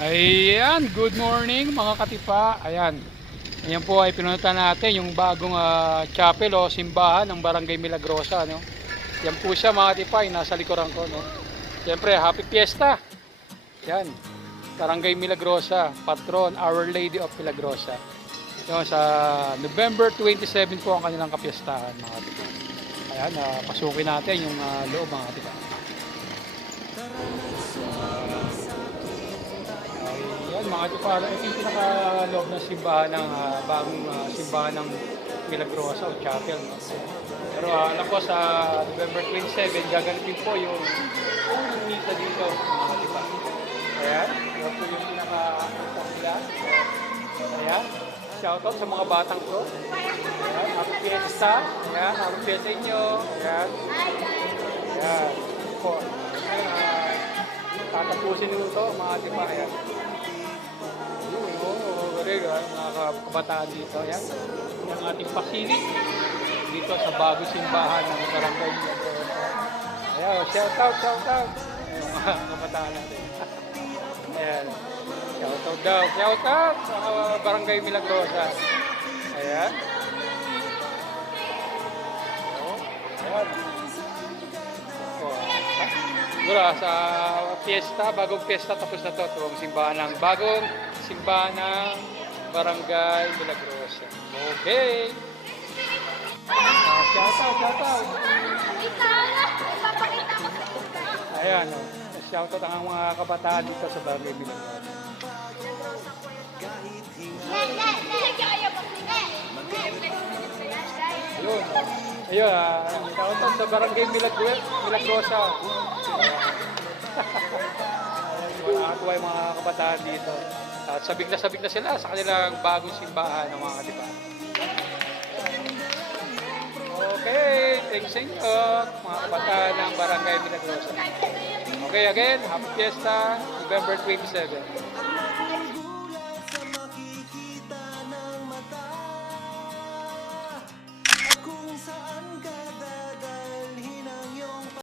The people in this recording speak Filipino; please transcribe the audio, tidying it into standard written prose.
Ayan, good morning mga katipa. Ayan. Ayan po ay pinunta natin yung bagong chapel o simbahan ng Barangay Milagrosa, no. Yan po siya mga katipa, ay nasa likuran ko, no. Siyempre, happy fiesta. Yan. Barangay Milagrosa, patron Our Lady of Milagrosa. Yung sa November 27 po ang kanilang kapiestahan mga katipa. Ayan, pasukin natin yung loob mga katipa. Ayan mga katipa, ito yung pinakaloob ng simbahan ng bagong simbahan ng Milagrosa o chapel, no? Pero alam ko sa November 27 gaganapin po yung misa dito mga katipa. Ayan, ito po yung pinaka-nila. Ayan, shoutout sa mga batang ko. Ayan, happy fiesta. Ayan, happy fiesta inyo. Ayan. Ayan, po. Ayan, tatapusin nyo ito mga katipa. Ayan. Mga kabataan dito. Ayan, yung ating pasilip dito sa bagong simbahan ng Barangay Milagrosa. Ayan, shoutout. Ayan, mga kabataan natin. Ayan, shoutout daw. Shoutout sa Barangay Milagrosa. Ayan. Ayan. Siguro sa fiesta, bagong fiesta tapos na to. Itong simbahan ng bagong simbahan ng Barangay Milagrosa. Okay. Shoutout. Ayan, shoutout ang mga kabataan dito sa Barangay Milagrosa. Ayun. Ayun, shoutout sa Barangay Milagrosa. Nakakatuwa yung mga kabataan dito. At sabik na sila sa kanilang bagong simbahan ng mga katipa. Okay, thanks sa inyo, mga kabataan ng Barangay Milagrosa. Okay, again, happy fiesta, November 27.